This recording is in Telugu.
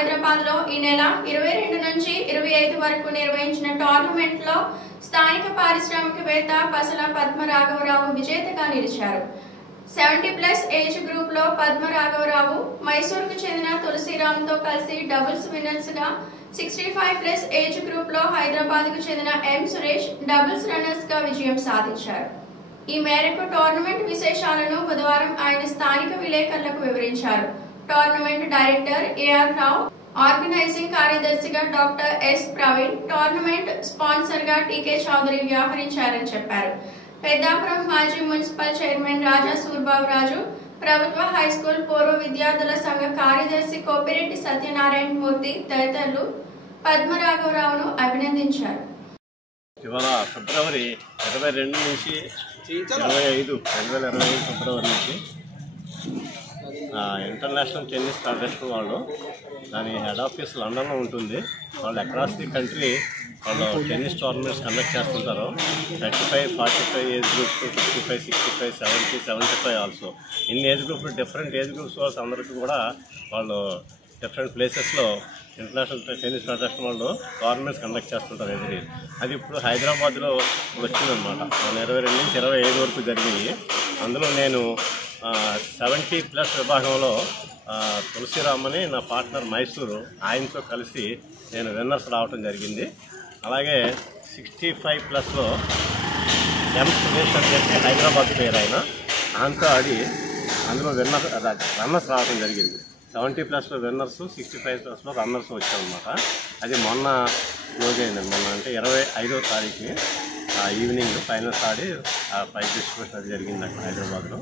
హైదరాబాద్ లో ఈ నెల 22 నుంచి 25 వరకు నిర్వహించిన టోర్నమెంట్ లో స్థానిక పారిశ్రామికవేత్త పసల పద్మ రాఘవరావు విజేతగా నిలిచారు. 70+ ఏజ్ గ్రూప్ లో పద్మ రాఘవరావు మైసూరుకు చెందిన తులసిరామ్తో కలిసి డబుల్స్ విన్నర్స్ గా, 65+ ఏజ్ గ్రూప్ లో హైదరాబాద్ కు చెందిన ఎం సురేష్ డబుల్స్ రన్నర్స్ గా విజయం సాధించారు. ఈ మేరకు టోర్నమెంట్ విశేషాలను బుధవారం ఆయన స్థానిక విలేకరులకు వివరించారు. టోర్నమెంట్ డైరెక్టర్ ఏఆర్ రావు, ఆర్గనైజింగ్ కార్యదర్శిగా doctor yes Praveen, tournament sponsor గా టీకే చౌదరి వ్యవహరించారని చెప్పారు. పెద్దాపురం మాజీ మున్సిపల్ చైర్మన్ రాజా సూర్బాబురాజు, ప్రభుత్వ హైస్కూల్ పూర్వ విద్యార్థుల సంఘ కార్యదర్శి కోపిరెడ్డి సత్యనారాయణ మూర్తి తదితరులు పద్మరాఘవరావును అభినందించారు. ఇవాళ ఫిబ్రవరి 22 నుంచి 25 2025 ఫిబ్రవరి నుంచి ఇంటర్నేషనల్ టెన్నిస్ ఫెడరేషన్ వాళ్ళు దాని హెడ్ ఆఫీస్ లండన్లో ఉంటుంది. వాళ్ళు అక్రాస్ ది కంట్రీ వాళ్ళు టెన్నిస్ టోర్నమెంట్స్ కండక్ట్ చేస్తుంటారు. 35, 45 ఏజ్ గ్రూప్స్, 55, 65, 70, 75 ఆల్సో. ఇన్ని age groups, different age groups వాళ్ళకి అందరికీ కూడా వాళ్ళు డిఫరెంట్ ప్లేసెస్లో ఇంటర్నేషనల్ టెన్నిస్ ఫెడరేషన్ వాళ్ళు టోర్నమెంట్స్ కండక్ట్ చేస్తుంటారు ఎవ్రీ ఇయర్. అది ఇప్పుడు హైదరాబాద్లో వచ్చిందనమాట. 22 నుంచి 25 వరకు జరిగాయి. అందులో నేను 70+ విభాగంలో తులసిరామ్ అని నా పార్ట్నర్ మైసూరు, ఆయనతో కలిసి నేను విన్నర్స్ రావడం జరిగింది. అలాగే 65+లో ఎం సురేష్ అని చెప్పి హైదరాబాద్ పేరు ఆయన, ఆయనతో ఆడి అందులో రన్నర్స్ రావడం జరిగింది. 70+లో విన్నర్స్, 65+లో రన్నర్స్ వచ్చామన్నమాట. అది మొన్న క్లోజ్ అయిందండి. మొన్న అంటే 25వ తారీఖుని ఈవినింగ్ ఫైనల్స్ ఆడి ప్రైజ్ డిస్ట్రిబ్యూషన్ అది జరిగింది అక్కడ హైదరాబాద్లో.